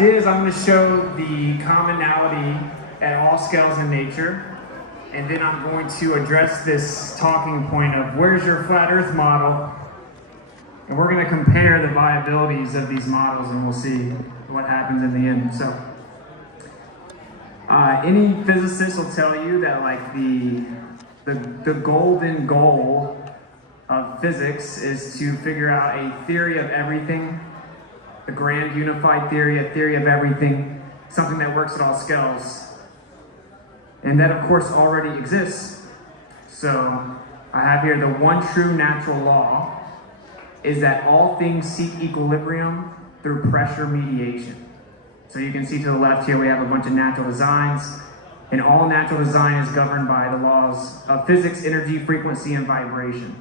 idea is I'm going to show the commonality at all scales in nature, and then I'm going to address this talking point of where's your flat Earth model, and we're going to compare the viabilities of these models, and we'll see what happens in the end. So, any physicist will tell you that like the golden goal of physics is to figure out a theory of everything, a grand unified theory, a theory of everything, something that works at all scales. And that of course already exists. So I have here the one true natural law is that all things seek equilibrium through pressure mediation. So you can see to the left here we have a bunch of natural designs, and all natural design is governed by the laws of physics, energy, frequency, and vibration.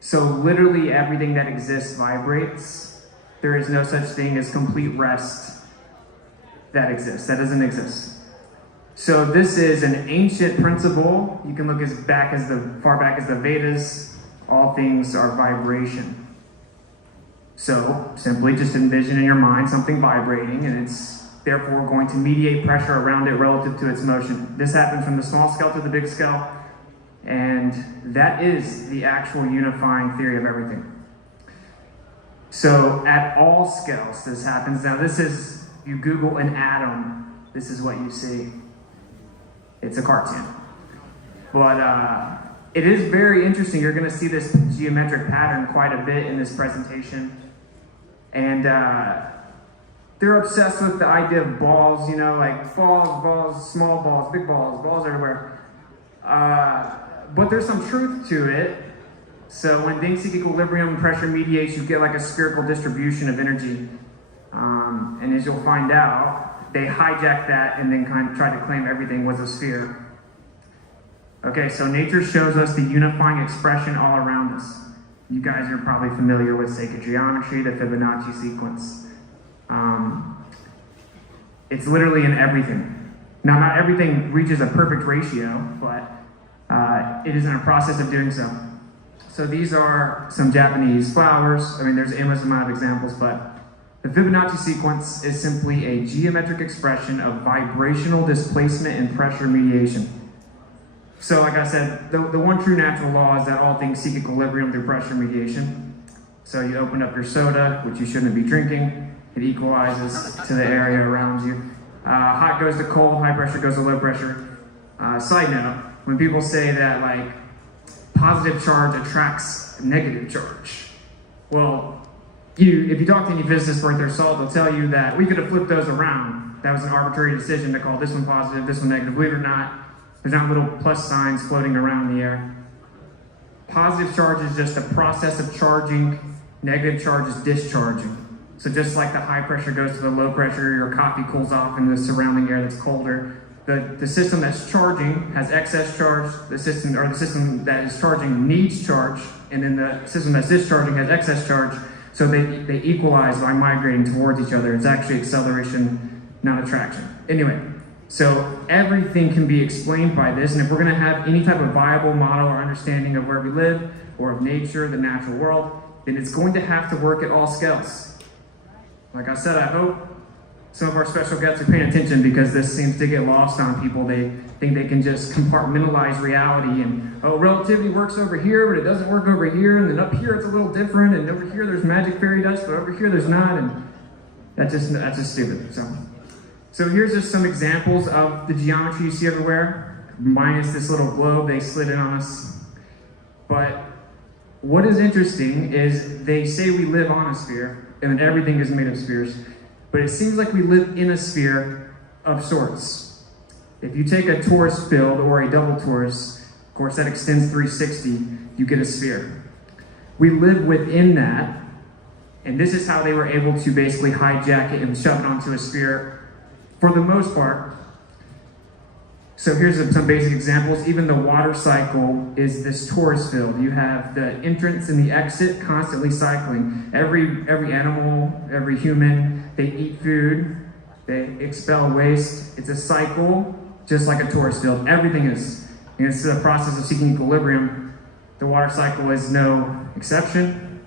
So literally everything that exists vibrates. There is no such thing as complete rest that exists. That doesn't exist. So this is an ancient principle. You can look as far back as the Vedas. All things are vibration. So simply just envision in your mind something vibrating, and it's therefore going to mediate pressure around it relative to its motion. This happens from the small scale to the big scale, and that is the actual unifying theory of everything. So at all scales this happens. Now this is, you Google an atom, this is what you see. It's a cartoon. But it is very interesting. You're going to see this geometric pattern quite a bit in this presentation. And they're obsessed with the idea of balls, you know, like balls, small balls, big balls everywhere. But there's some truth to it. So when things seek equilibrium and pressure mediates, you get like a spherical distribution of energy. And as you'll find out, they hijack that and then kind of try to claim everything was a sphere. Okay, so nature shows us the unifying expression all around us. You guys are probably familiar with sacred geometry, the Fibonacci sequence. It's literally in everything. Now, not everything reaches a perfect ratio, but it is in a process of doing so. So these are some Japanese flowers. I mean, there's an endless amount of examples, but the Fibonacci sequence is simply a geometric expression of vibrational displacement and pressure mediation. So like I said, the one true natural law is that all things seek equilibrium through pressure mediation. So you open up your soda, which you shouldn't be drinking. It equalizes to the area around you. Hot goes to cold, high pressure goes to low pressure. Side note, when people say that like positive charge attracts negative charge, well, if you talk to any physicists worth their salt, they'll tell you that we could have flipped those around. That was an arbitrary decision to call this one positive, this one negative. Believe it or not, there's not little plus signs floating around in the air. Positive charge is just a process of charging. Negative charge is discharging. So just like the high pressure goes to the low pressure, your coffee cools off in the surrounding air that's colder. The system that's charging has excess charge. The system that is charging needs charge, and then the system that's discharging has excess charge. So they equalize by migrating towards each other. It's actually acceleration, not attraction. Anyway, so everything can be explained by this, and if we're going to have any type of viable model or understanding of where we live, or of nature, the natural world, then it's going to have to work at all scales. Like I said, I hope some of our special guests are paying attention, because this seems to get lost on people. They think they can just compartmentalize reality and, oh, relativity works over here, but it doesn't work over here, and then up here it's a little different, and over here there's magic fairy dust, but over here there's not, and that's just stupid. So here's just some examples of the geometry you see everywhere, minus this little globe they slid in on us. But what is interesting is they say we live on a sphere, and that everything is made of spheres. But it seems like we live in a sphere of sorts. If you take a torus field or a double torus, of course that extends 360, you get a sphere. We live within that, and this is how they were able to basically hijack it and shove it onto a sphere for the most part. So here's some basic examples. Even the water cycle is this torus field. You have the entrance and the exit constantly cycling. Every animal, every human, they eat food, they expel waste. It's a cycle, just like a torus field. Everything is. And it's the process of seeking equilibrium. The water cycle is no exception.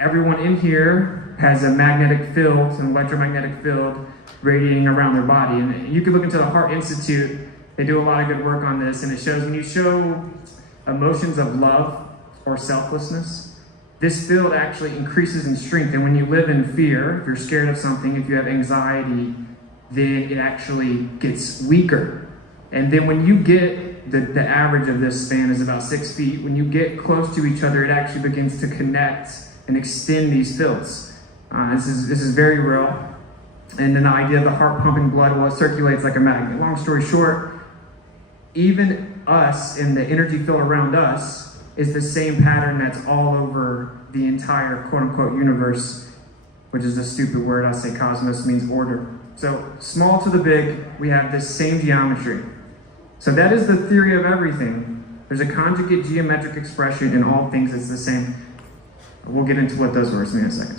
Everyone in here has a magnetic field, an electromagnetic field radiating around their body. And you can look into the Heart Institute. They do a lot of good work on this, and it shows when you show emotions of love or selflessness, this field actually increases in strength. And when you live in fear, if you're scared of something, if you have anxiety, then it actually gets weaker. And then when you get, the average of this span is about 6 feet, when you get close to each other, it actually begins to connect and extend these fields. This is very real. And then the idea of the heart pumping blood, well, it circulates like a magnet. Long story short, even us and the energy field around us is the same pattern that's all over the entire quote-unquote universe, which is a stupid word. I say cosmos means order. So small to the big, we have this same geometry. So that is the theory of everything. There's a conjugate geometric expression in all things that's the same. We'll get into what those words mean in a second.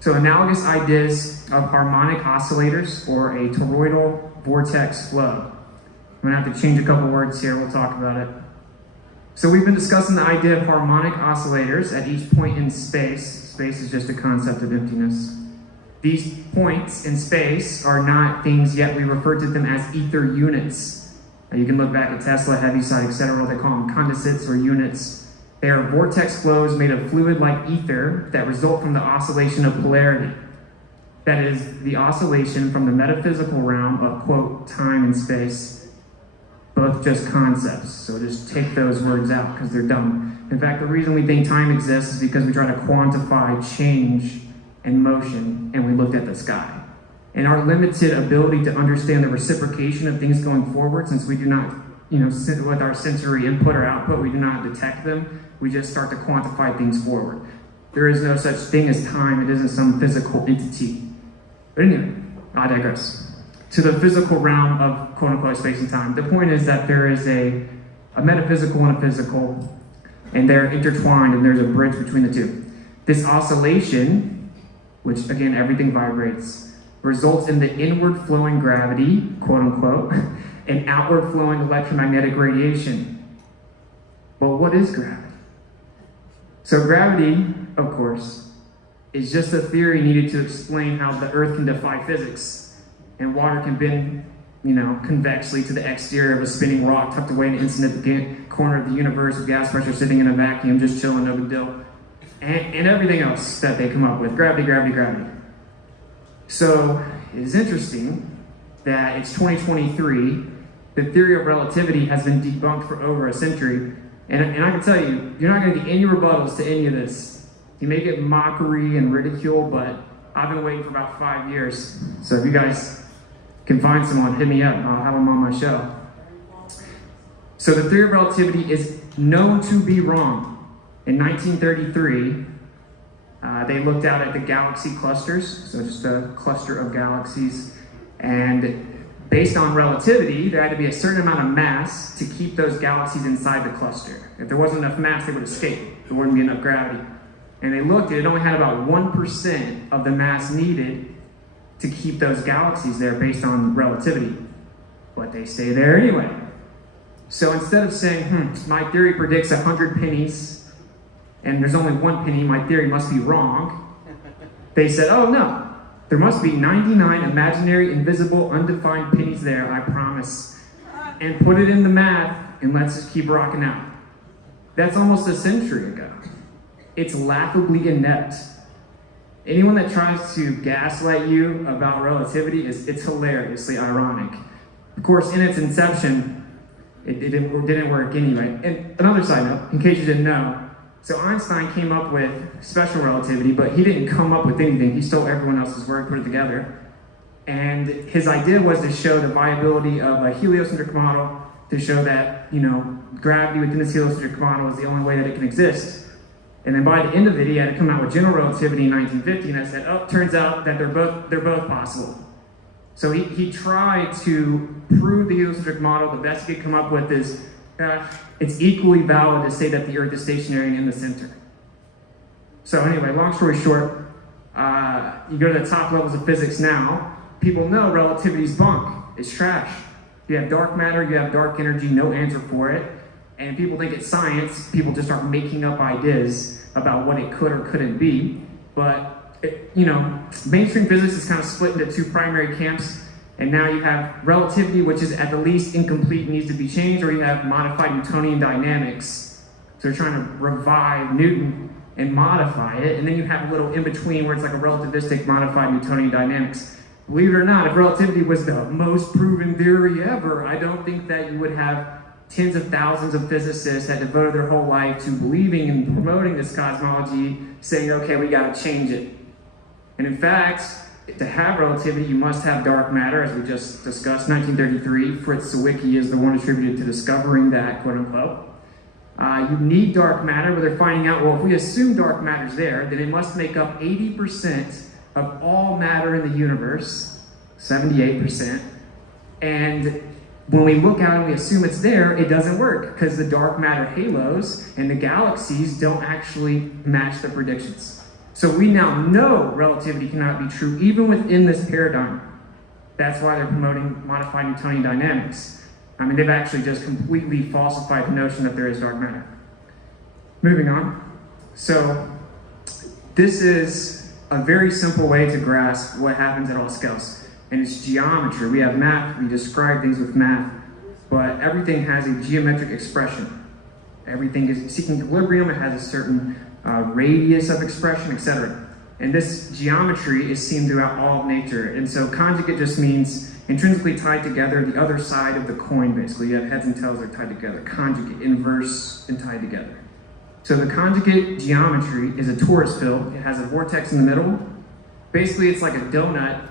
So analogous ideas of harmonic oscillators or a toroidal vortex flow. I'm gonna have to change a couple words here, we'll talk about it. So we've been discussing the idea of harmonic oscillators at each point in space. Space is just a concept of emptiness. These points in space are not things yet. We refer to them as ether units. You can look back at Tesla, Heaviside, etc. They call them condensates or units. They are vortex flows made of fluid-like ether that result from the oscillation of polarity. That is, the oscillation from the metaphysical realm of, quote, time and space. Both just concepts, so just take those words out because they're dumb. In fact, the reason we think time exists is because we try to quantify change and motion, and we looked at the sky. And our limited ability to understand the reciprocation of things going forward, since we do not, with our sensory input or output, we do not detect them, we just start to quantify things forward. There is no such thing as time, it isn't some physical entity. But anyway, I digress. To the physical realm of quote-unquote space and time. The point is that there is a metaphysical and a physical, and they're intertwined, and there's a bridge between the two. This oscillation, which again, everything vibrates, results in the inward flowing gravity, quote-unquote, and outward flowing electromagnetic radiation. Well, what is gravity? So gravity, of course, is just a theory needed to explain how the Earth can defy physics. And water can bend, convexly to the exterior of a spinning rock tucked away in an insignificant corner of the universe with gas pressure sitting in a vacuum, just chilling, no big deal. And everything else that they come up with. Gravity, gravity, gravity. So it is interesting that it's 2023. The theory of relativity has been debunked for over a century. And I can tell you, you're not going to get any rebuttals to any of this. You may get mockery and ridicule, but I've been waiting for about 5 years. So if you guys can find someone, hit me up. I'll have them on my show. So the theory of relativity is known to be wrong. In 1933, they looked out at the galaxy clusters, so just a cluster of galaxies, and based on relativity, there had to be a certain amount of mass to keep those galaxies inside the cluster. If there wasn't enough mass, they would escape. There wouldn't be enough gravity. And they looked, and it only had about 1% of the mass needed to keep those galaxies there based on relativity. But they stay there anyway. So instead of saying, my theory predicts 100 pennies, and there's only 1 penny, my theory must be wrong, they said, oh no, there must be 99 imaginary, invisible, undefined pennies there, I promise. And put it in the math, and let's just keep rocking out. That's almost a century ago. It's laughably inept. Anyone that tries to gaslight you about relativity, it's hilariously ironic. Of course, in its inception, it didn't work anyway. And another side note, in case you didn't know, so Einstein came up with special relativity, but he didn't come up with anything. He stole everyone else's work, put it together. And his idea was to show the viability of a heliocentric model, to show that, gravity within this heliocentric model is the only way that it can exist. And then by the end of it, he had to come out with general relativity in 1950, and I said, oh, turns out that they're both possible. So he tried to prove the heliocentric model. The best he could come up with is it's equally valid to say that the Earth is stationary and in the center. So anyway, long story short, you go to the top levels of physics now, people know relativity's bunk. It's trash. You have dark matter, you have dark energy, no answer for it. And people think it's science. People just start making up ideas about what it could or couldn't be. But mainstream physics is kind of split into two primary camps. And now you have relativity, which is at the least incomplete, needs to be changed, or you have modified Newtonian dynamics. So you're trying to revive Newton and modify it. And then you have a little in between where it's like a relativistic modified Newtonian dynamics. Believe it or not, if relativity was the most proven theory ever, I don't think that you would have tens of thousands of physicists that devoted their whole life to believing and promoting this cosmology, saying, okay, we got to change it. And in fact, to have relativity, you must have dark matter, as we just discussed. 1933, Fritz Zwicky is the one attributed to discovering that, quote unquote. You need dark matter, but they're finding out, well, if we assume dark matter's there, then it must make up 80% of all matter in the universe, 78%. And when we look out and we assume it's there, it doesn't work, because the dark matter halos and the galaxies don't actually match the predictions. So we now know relativity cannot be true, even within this paradigm. That's why they're promoting modified Newtonian dynamics. I mean, they've actually just completely falsified the notion that there is dark matter. Moving on. So this is a very simple way to grasp what happens at all scales. And it's geometry. We have math, we describe things with math, but everything has a geometric expression. Everything is seeking equilibrium, it has a certain radius of expression, etc. And this geometry is seen throughout all of nature. And so conjugate just means intrinsically tied together, the other side of the coin, basically. You have heads and tails that are tied together. Conjugate, inverse, and tied together. So the conjugate geometry is a torus field. It has a vortex in the middle. Basically, it's like a donut.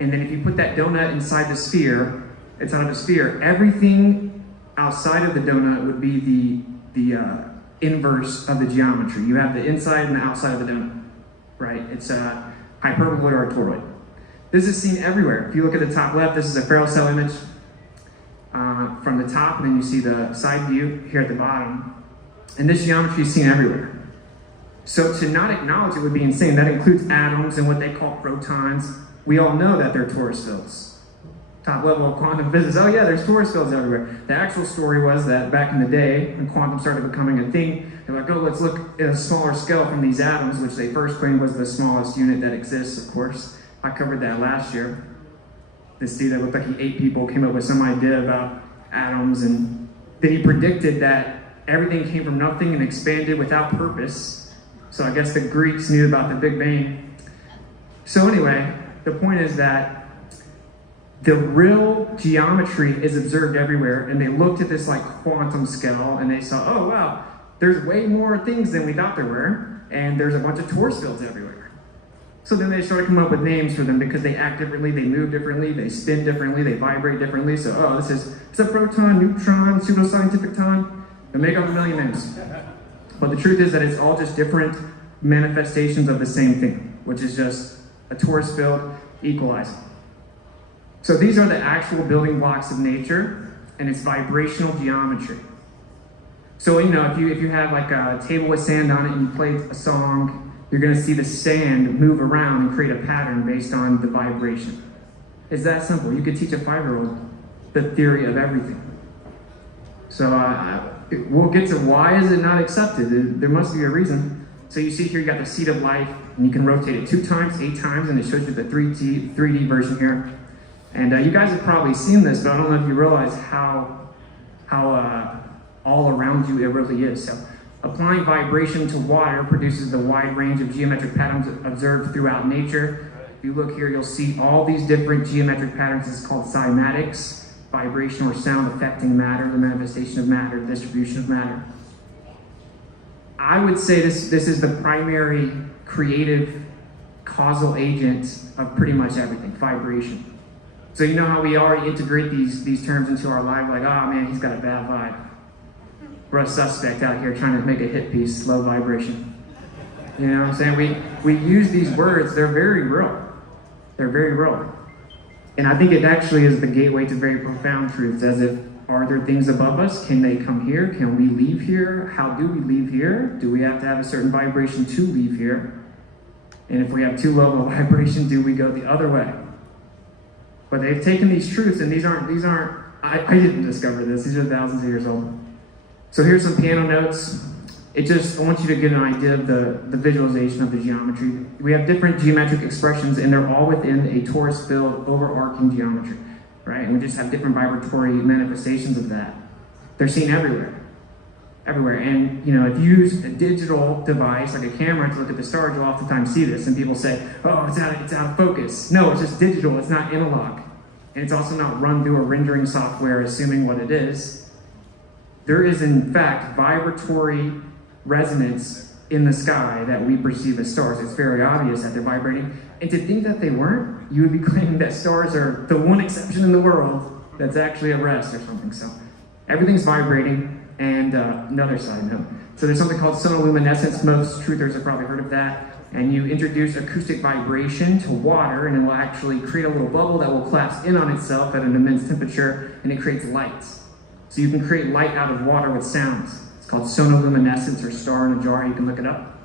And then if you put that donut inside the sphere, it's out of a sphere. Everything outside of the donut would be the inverse of the geometry. You have the inside and the outside of the donut, right? It's a hyperboloid or a toroid. This is seen everywhere. If you look at the top left, this is a Ferrel cell image from the top, and then you see the side view here at the bottom. And this geometry is seen everywhere. So to not acknowledge it would be insane. That includes atoms and what they call protons. We all know that they're torus fields. Top level of quantum physics, oh yeah, there's torus fields everywhere. The actual story was that back in the day, when quantum started becoming a thing, they're like, oh, let's look at a smaller scale from these atoms, which they first claimed was the smallest unit that exists, of course. I covered that last year. This dude that looked like he ate people came up with some idea about atoms, and then he predicted that everything came from nothing and expanded without purpose. So I guess the Greeks knew about the Big Bang. So anyway, the point is that the real geometry is observed everywhere, and they looked at this like quantum scale and they saw, oh wow, there's way more things than we thought there were, and there's a bunch of torus fields everywhere. So then they started coming up with names for them because they act differently, they move differently, they spin differently, they vibrate differently. So, oh, it's a proton, neutron, pseudoscientific ton. They make up a million names. But the truth is that it's all just different manifestations of the same thing, which is just a torus field equalizing. So these are the actual building blocks of nature, and it's vibrational geometry. So, if you have like a table with sand on it and you play a song, you're going to see the sand move around and create a pattern based on the vibration. It's that simple. You could teach a 5-year-old the theory of everything. So we'll get to why is it not accepted. There must be a reason. So you see here, you got the seed of life, and you can rotate it 2 times, 8 times, and it shows you the 3D version here. And you guys have probably seen this, but I don't know if you realize how all around you it really is. So applying vibration to water produces the wide range of geometric patterns observed throughout nature. If you look here, you'll see all these different geometric patterns. It's called cymatics, vibration or sound affecting matter, the manifestation of matter, the distribution of matter. I would say this is the primary creative causal agent of pretty much everything, vibration. So you know how we already integrate these terms into our life, like, oh man, he's got a bad vibe. We're a suspect out here trying to make a hit piece, low vibration. You know what I'm saying? We use these words, they're very real. They're very real. And I think it actually is the gateway to very profound truths, as if, are there things above us? Can they come here? Can we leave here? How do we leave here? Do we have to have a certain vibration to leave here? And if we have too low of a vibration, do we go the other way? But they've taken these truths, and these aren't, I didn't discover this, these are thousands of years old. So here's some piano notes. I want you to get an idea of the visualization of the geometry. We have different geometric expressions, and they're all within a torus field overarching geometry, right? And we just have different vibratory manifestations of that. They're seen everywhere. Everywhere. And, you know, if you use a digital device, like a camera, to look at the stars, you'll oftentimes see this. And people say, oh, it's out of focus. No, it's just digital. It's not analog. And it's also not run through a rendering software assuming what it is. There is, in fact, vibratory resonance in the sky that we perceive as stars. It's very obvious that they're vibrating. And to think that they weren't, you would be claiming that stars are the one exception in the world that's actually at rest or something. So everything's vibrating. And another side note. So there's something called sonoluminescence. Most truthers have probably heard of that. And you introduce acoustic vibration to water, and it will actually create a little bubble that will collapse in on itself at an immense temperature, and it creates lights. So you can create light out of water with sounds. It's called sonoluminescence, or star in a jar. You can look it up.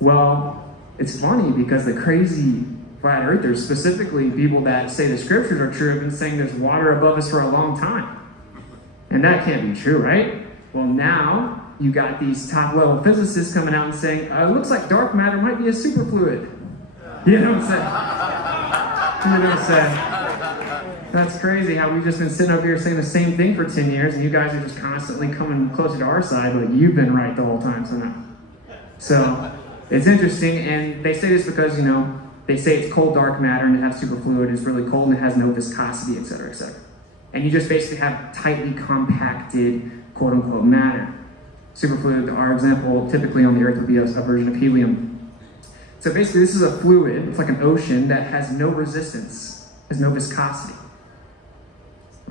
Well, it's funny because the crazy flat earthers, specifically people that say the scriptures are true, have been saying there's water above us for a long time. And that can't be true, right? Well, now you got these top-level physicists coming out and saying, it looks like dark matter might be a superfluid. You know what I'm saying? You know what I'm saying? That's crazy how we've just been sitting over here saying the same thing for 10 years, and you guys are just constantly coming closer to our side, but you've been right the whole time, so no. So, it's interesting, and they say this because, you know, they say it's cold dark matter and it has superfluid, it's really cold and it has no viscosity, etc., etc. And you just basically have tightly compacted, quote-unquote, matter. Superfluid, our example, typically on the Earth would be a version of helium. So basically, this is a fluid, it's like an ocean that has no resistance, has no viscosity.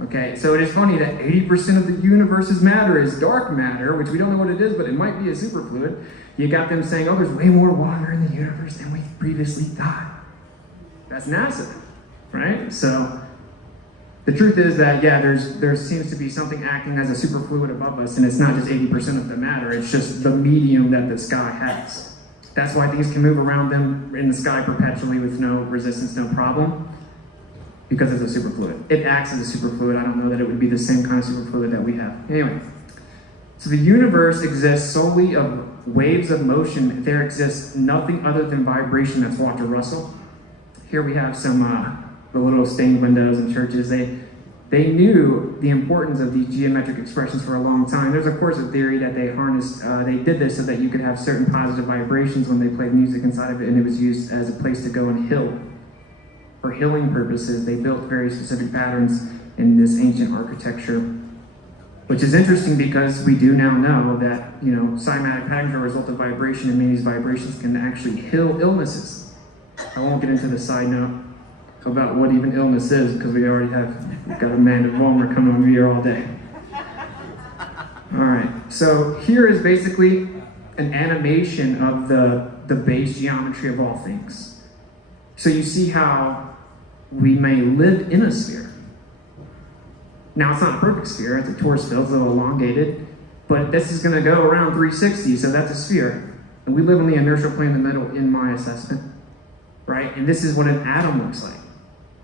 Okay, so it is funny that 80% of the universe's matter is dark matter, which we don't know what it is, but it might be a superfluid. You got them saying, oh, there's way more water in the universe than we previously thought. That's NASA, right? So the truth is that, yeah, there seems to be something acting as a superfluid above us, and it's not just 80% of the matter, it's just the medium that the sky has. That's why things can move around them in the sky perpetually with no resistance, no problem, because it's a superfluid. It acts as a superfluid. I don't know that it would be the same kind of superfluid that we have. Anyway, so the universe exists solely of waves of motion. There exists nothing other than vibration. That's Walter Russell. Here we have some the little stained windows in churches. They knew the importance of these geometric expressions for a long time. There's of course a theory that they harnessed, they did this so that you could have certain positive vibrations when they played music inside of it, and it was used as a place to go and heal. For healing purposes, they built very specific patterns in this ancient architecture, which is interesting because we do now know that, you know, cymatic patterns are a result of vibration, and many of these vibrations can actually heal illnesses. I won't get into the side note about what even illness is, because we already got Amanda Vollmer coming over here all day. All right, so here is basically an animation of the base geometry of all things. So you see how we may live in a sphere. Now, it's not a perfect sphere, it's a torus field, it's a little elongated, but this is gonna go around 360, so that's a sphere. And we live on the inertial plane in the middle in my assessment, right? And this is what an atom looks like.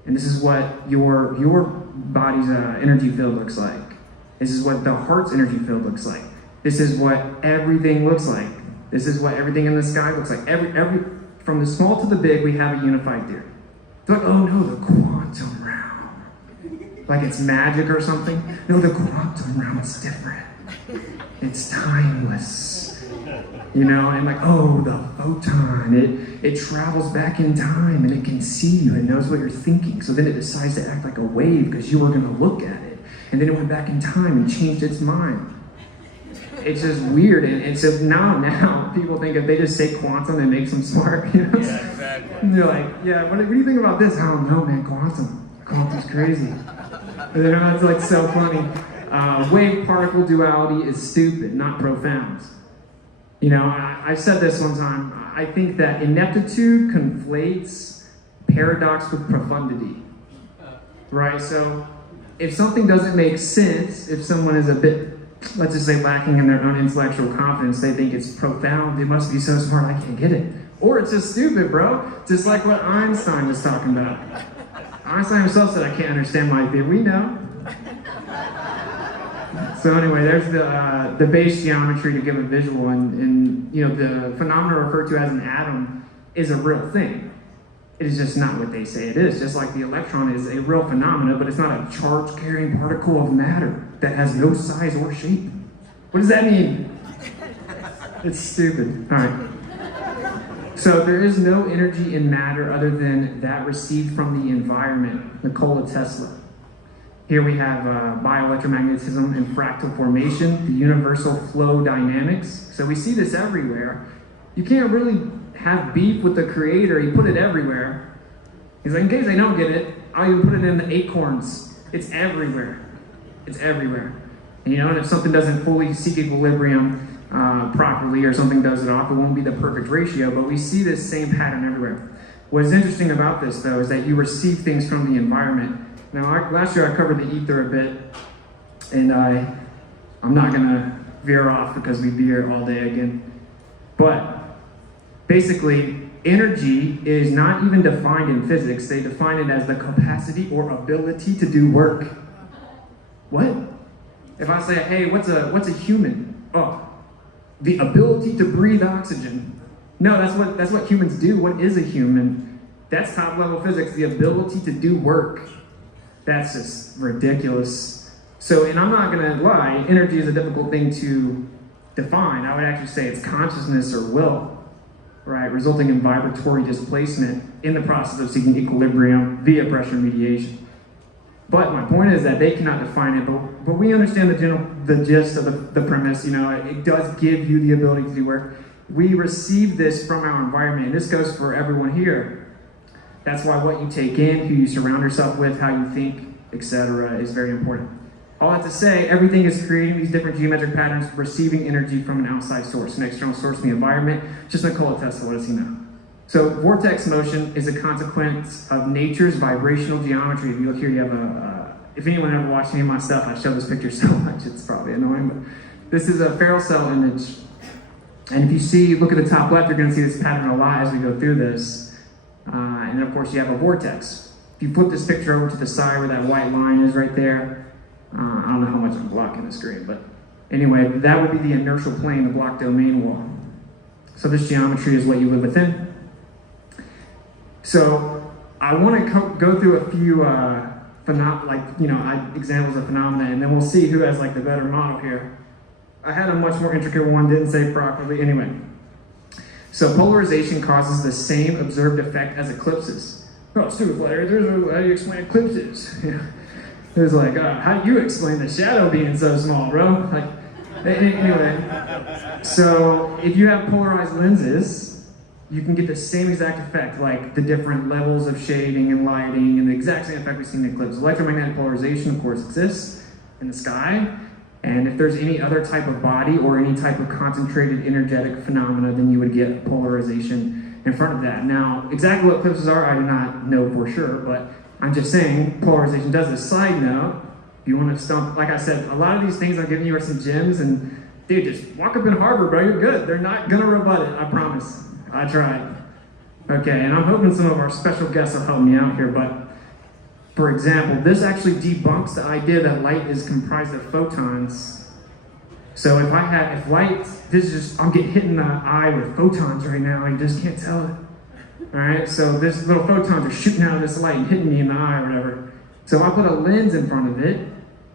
And this is what your body's energy field looks like. This is what the heart's energy field looks like. This is what everything looks like. This is what everything in the sky looks like. From the small to the big, we have a unified theory. It's like, oh no, the quantum realm. Like it's magic or something. No, the quantum realm is different. It's timeless. You know, and like, oh, the photon, it travels back in time and it can see you and knows what you're thinking. So then it decides to act like a wave because you were going to look at it. And then it went back in time and changed its mind. It's just weird. And so now people think if they just say quantum, it makes them smart. You know? Yeah, exactly. And they're like, yeah, what do you think about this? I don't know, man, Quantum's crazy. And then it's like so funny. Wave-particle duality is stupid, not profound. You know, I said this one time, I think that ineptitude conflates paradox with profundity, right? So if something doesn't make sense, if someone is a bit, let's just say, lacking in their own intellectual confidence, they think it's profound, they must be so smart, I can't get it. Or it's just stupid, bro. Just like what Einstein was talking about. Einstein himself said, I can't understand my theory. We know. So anyway, there's the base geometry to give a visual, and you know, the phenomena referred to as an atom is a real thing. It is just not what they say it is. Just like the electron is a real phenomena, but it's not a charge-carrying particle of matter that has no size or shape. What does that mean? It's stupid. All right. So there is no energy in matter other than that received from the environment, Nikola Tesla. Here we have bioelectromagnetism and fractal formation, the universal flow dynamics. So we see this everywhere. You can't really have beef with the creator. He put it everywhere. He's like, in case they don't get it, I'll even put it in the acorns. It's everywhere. It's everywhere. And, you know, and if something doesn't fully seek equilibrium properly, or something does it off, it won't be the perfect ratio, but we see this same pattern everywhere. What's interesting about this, though, is that you receive things from the environment. Now, last year I covered the ether a bit, and I'm not going to veer off because we'd be here all day again. But basically, energy is not even defined in physics. They define it as the capacity or ability to do work. What? If I say, hey, what's a human? Oh, the ability to breathe oxygen. No, that's what humans do. What is a human? That's top level physics, the ability to do work. That's just ridiculous. So, and I'm not gonna lie, energy is a difficult thing to define. I would actually say it's consciousness or will, right? Resulting in vibratory displacement in the process of seeking equilibrium via pressure mediation. But my point is that they cannot define it, but we understand the gist of the premise. You know, it does give you the ability to do work. We receive this from our environment, and this goes for everyone here. That's why what you take in, who you surround yourself with, how you think, etc., is very important. All that to say, everything is creating these different geometric patterns, receiving energy from an outside source, an external source in the environment. Just Nikola Tesla, what does he know? So vortex motion is a consequence of nature's vibrational geometry. If you look here, you have if anyone ever watched any of my stuff, I show this picture so much, it's probably annoying, but this is a Ferrel cell image. And if you see, look at the top left, you're gonna see this pattern a lot as we go through this. And then of course you have a vortex. If you flip this picture over to the side where that white line is right there, I don't know how much I'm blocking the screen, but anyway, that would be the inertial plane, the block domain wall. So this geometry is what you live within. So I want to go through a few examples of phenomena, and then we'll see who has like the better model here. I had a much more intricate one, didn't say properly. Anyway, so polarization causes the same observed effect as eclipses. Oh, stupid flat earthers, how do you explain eclipses? It was like, how do you explain the shadow being so small, bro? Like, anyway, so if you have polarized lenses, you can get the same exact effect, like the different levels of shading and lighting, and the exact same effect we see in eclipses. Electromagnetic polarization, of course, exists in the sky, and if there's any other type of body or any type of concentrated energetic phenomena, then you would get polarization in front of that. Now, exactly what eclipses are, I do not know for sure, but I'm just saying polarization does this. Side note, if you want to stump, like I said, a lot of these things I'm giving you are some gems, and dude, just walk up in Harvard, bro, you're good. They're not gonna rebut it, I promise. I tried. Okay, and I'm hoping some of our special guests will help me out here, but for example, this actually debunks the idea that light is comprised of photons. So if light, I'm getting hit in the eye with photons right now, I just can't tell it. All right, so this little photons are shooting out of this light and hitting me in the eye or whatever. So if I put a lens in front of it,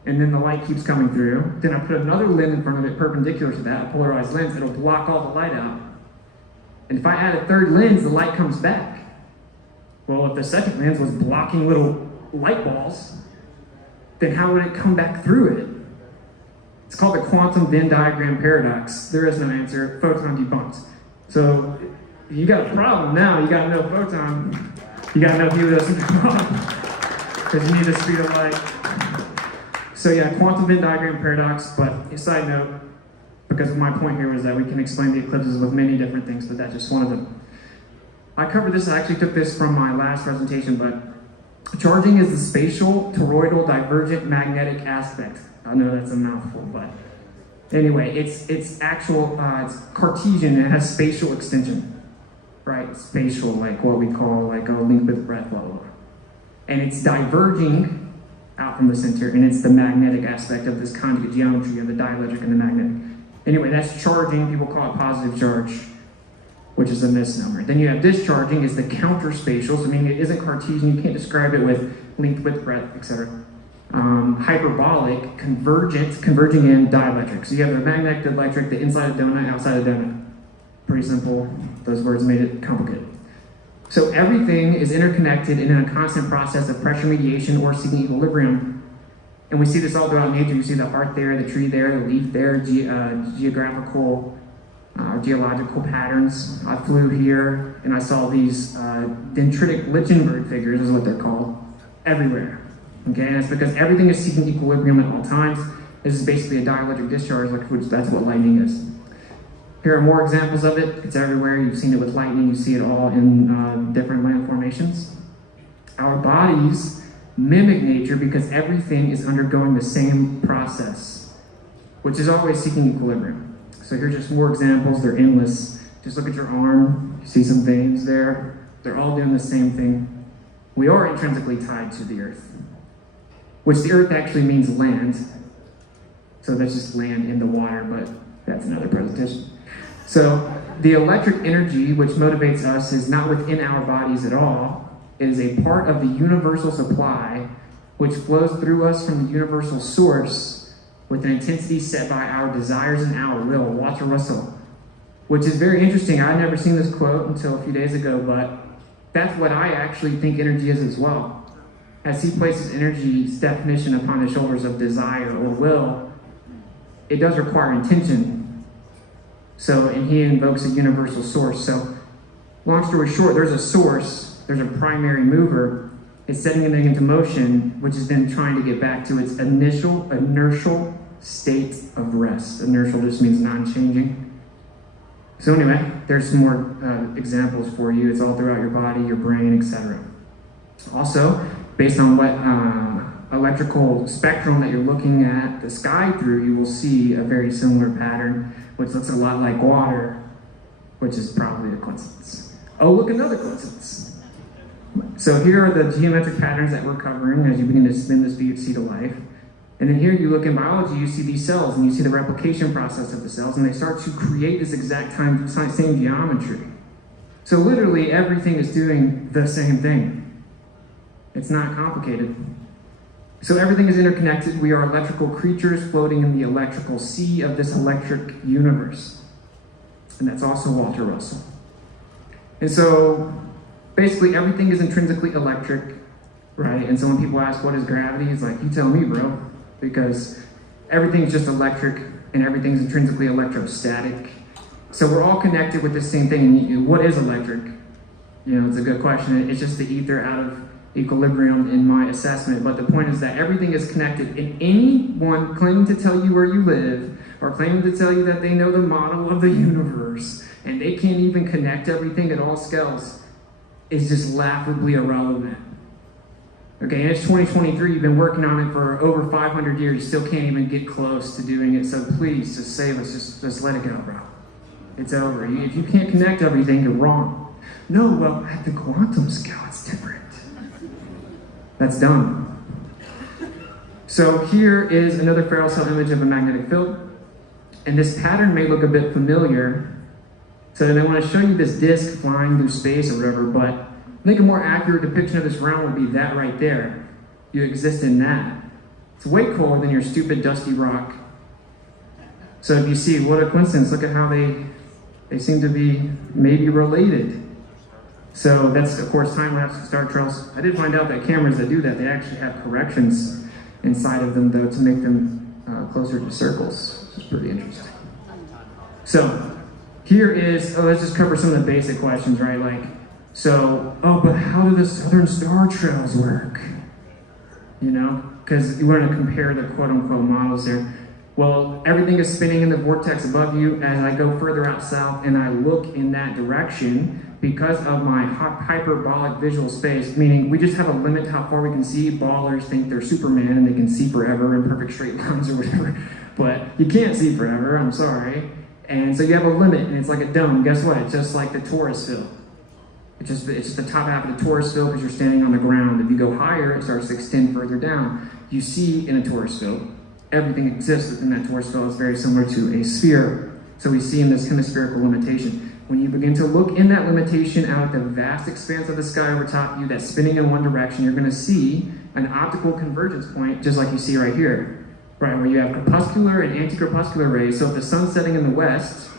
and then the light keeps coming through, then I put another lens in front of it perpendicular to that, a polarized lens, it'll block all the light out. And if I add a third lens, the light comes back. Well, if the second lens was blocking little light balls, then how would it come back through it? It's called the quantum Venn diagram paradox. There is no answer. Photon debunked. So you got a problem now. You got no photon. You got no helios because you need the speed of light. So yeah, quantum Venn diagram paradox. But a side note, because my point here was that we can explain the eclipses with many different things, but that's just one of them. I covered this, I actually took this from my last presentation, but charging is the spatial, toroidal, divergent, magnetic aspect. I know that's a mouthful, but anyway, it's Cartesian, it has spatial extension, right? Spatial, like what we call like a length with breadth, blah, blah, blah. And it's diverging out out from the center, and it's the magnetic aspect of this conjugate geometry of the dielectric and the magnetic. Anyway, that's charging. People call it positive charge, which is a misnomer. Then you have discharging, is the counterspatial. So, I mean, it isn't Cartesian. You can't describe it with length, width, breadth, etc. Hyperbolic, convergent, converging in dielectric. So you have the magnetic, the electric, the inside of donut, outside of donut. Pretty simple. Those words made it complicated. So everything is interconnected and in a constant process of pressure mediation or seeking equilibrium. And we see this all throughout nature. You see the heart there, the tree there, the leaf there, geographical, geological patterns. I flew here and I saw these dendritic Lichtenberg figures, is what they're called, everywhere. Okay, and it's because everything is seeking equilibrium at all times. This is basically a dielectric discharge, which that's what lightning is. Here are more examples of it. It's everywhere. You've seen it with lightning. You see it all in different land formations. Our bodies mimic nature because everything is undergoing the same process, which is always seeking equilibrium. So here's just more examples. They're endless. Just look at your arm. You see some veins there. They're all doing the same thing. We are intrinsically tied to the earth, which the earth actually means land. So that's just land in the water, but that's another presentation. So the electric energy which motivates us is not within our bodies at all. It is a part of the universal supply which flows through us from the universal source with an intensity set by our desires and our will. Walter Russell, which is very interesting. I'd never seen this quote until a few days ago, but that's what I actually think energy is as well. As he places energy's definition upon the shoulders of desire or will, it does require intention. So, and he invokes a universal source. So, long story short, there's a source, there's a primary mover. It's setting everything into motion, which is then trying to get back to its initial inertial state of rest. Inertial just means non-changing. So anyway, there's some more examples for you. It's all throughout your body, your brain, etc. Also, based on what electrical spectrum that you're looking at the sky through, you will see a very similar pattern, which looks a lot like water, which is probably a coincidence. Oh, look, another coincidence. So here are the geometric patterns that we're covering as you begin to spin this seed of life. And then here you look in biology, you see these cells, and you see the replication process of the cells, and they start to create this exact same geometry. So literally everything is doing the same thing. It's not complicated. So everything is interconnected. We are electrical creatures floating in the electrical sea of this electric universe. And that's also Walter Russell. And so basically everything is intrinsically electric, right? And so when people ask what is gravity, it's like, you tell me, bro, because everything's just electric and everything's intrinsically electrostatic. So we're all connected with the same thing. And what is electric? You know, it's a good question. It's just the ether out of equilibrium in my assessment, but the point is that everything is connected, and anyone claiming to tell you where you live or claiming to tell you that they know the model of the universe and they can't even connect everything at all scales is just laughably irrelevant. Okay, and it's 2023, you've been working on it for over 500 years, you still can't even get close to doing it, so please, just save us, just let it go, bro. It's over. If you can't connect everything, you're wrong. No, well, at the quantum scale, it's different. That's dumb. So here is another Ferrel cell image of a magnetic field. And this pattern may look a bit familiar. So then I want to show you this disk flying through space or whatever, but I think a more accurate depiction of this realm would be that right there. You exist in that. It's way cooler than your stupid dusty rock. So if you see, what a coincidence, look at how they seem to be maybe related. So that's, of course, time-lapse star trails. I did find out that cameras that do that, they actually have corrections inside of them, though, to make them closer to circles, which is pretty interesting. So here is, let's just cover some of the basic questions, right? Like, so, but how do the southern star trails work? You know, because you want to compare the quote-unquote models here. Well, everything is spinning in the vortex above you. As I go further out south and I look in that direction, because of my hyperbolic visual space, meaning we just have a limit to how far we can see. Ballers think they're Superman and they can see forever in perfect straight lines or whatever, but you can't see forever, I'm sorry. And so you have a limit and it's like a dome. Guess what? It's just like the torus field. It's just the top half of the torus field because you're standing on the ground. If you go higher, it starts to extend further down. You see in a torus field, everything exists within that torus field. It's very similar to a sphere. So we see in this hemispherical limitation. When you begin to look in that limitation out at the vast expanse of the sky over top of you that's spinning in one direction, you're going to see an optical convergence point, just like you see right here, right, where you have crepuscular and anti-crepuscular rays. So if the sun's setting in the west,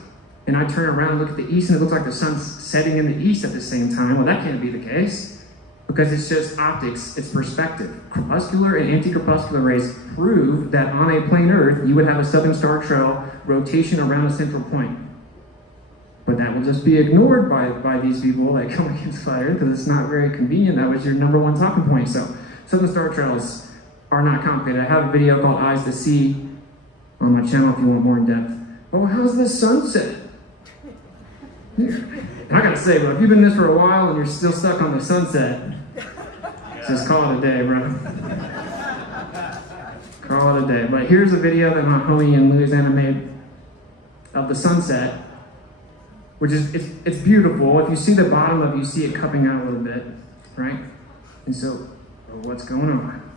and I turn around and look at the east, and it looks like the sun's setting in the east at the same time, well, that can't be the case, because it's just optics, it's perspective. Crepuscular and anti-crepuscular rays prove that on a plane Earth, you would have a southern star trail rotation around a central point. But that will just be ignored by these people that come against flat Earth because it's not very convenient. That was your number one talking point. So southern star trails are not complicated. I have a video called Eyes to See on my channel if you want more in depth. Oh, how's the sunset? And I gotta say, bro, if you've been in this for a while and you're still stuck on the sunset, just call it a day, bro. Call it a day. But here's a video that my homie in Louisiana made of the sunset, which is, it's beautiful. If you see the bottom of it, you see it cupping out a little bit, right? And so, what's going on?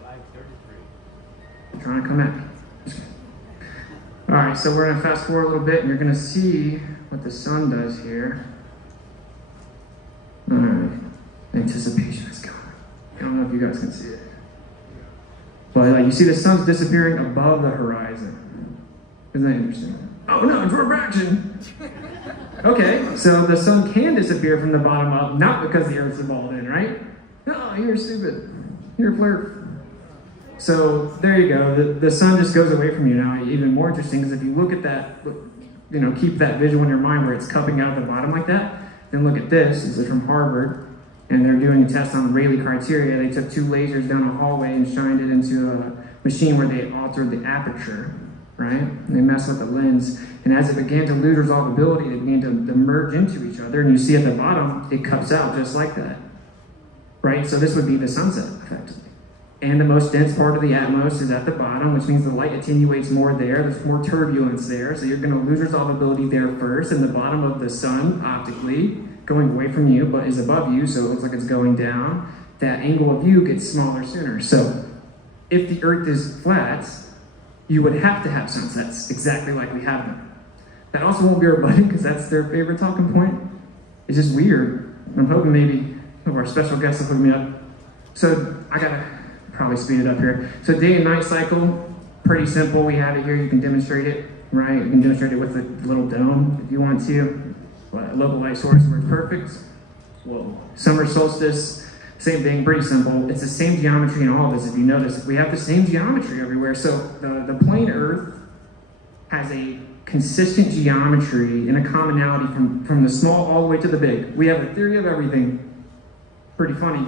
Slide 33. I'm trying to come at me. All right, so we're gonna fast forward a little bit, and you're gonna see what the sun does here. All right, anticipation is coming. I don't know if you guys can see it, but like you see the sun's disappearing above the horizon. Isn't that interesting? Oh no, it's refraction. Okay, so the sun can disappear from the bottom up, not because the Earth's evolved in, right? Oh, you're stupid. You're a flirt. So there you go. The sun just goes away from you now. Even more interesting is if you look at that, you know, keep that visual in your mind where it's cupping out at the bottom like that. Then look at this. This is from Harvard, and they're doing a test on Rayleigh criteria. They took two lasers down a hallway and shined it into a machine where they altered the aperture, right? And they messed with the lens. And as it began to lose resolvability, it began to merge into each other. And you see at the bottom, it cups out just like that, right? So this would be the sunset, effectively. And the most dense part of the atmos is at the bottom, which means the light attenuates more there. There's more turbulence there, so you're going to lose resolvability there first. And the bottom of the sun, optically, going away from you, but is above you, so it looks like it's going down. That angle of view gets smaller sooner. So if the Earth is flat, you would have to have sunsets exactly like we have them. That also won't be our buddy, because that's their favorite talking point. It's just weird. I'm hoping maybe one of our special guests will hook me up. So I gotta probably speed it up here. So day and night cycle, pretty simple. We have it here. You can demonstrate it, right? You can demonstrate it with a little dome if you want to. A local light source where it's perfect. Whoa. Summer solstice, same thing, pretty simple. It's the same geometry in all of this. If you notice, we have the same geometry everywhere. So the plane Earth has a consistent geometry and a commonality from the small all the way to the big. We have a theory of everything. Pretty funny.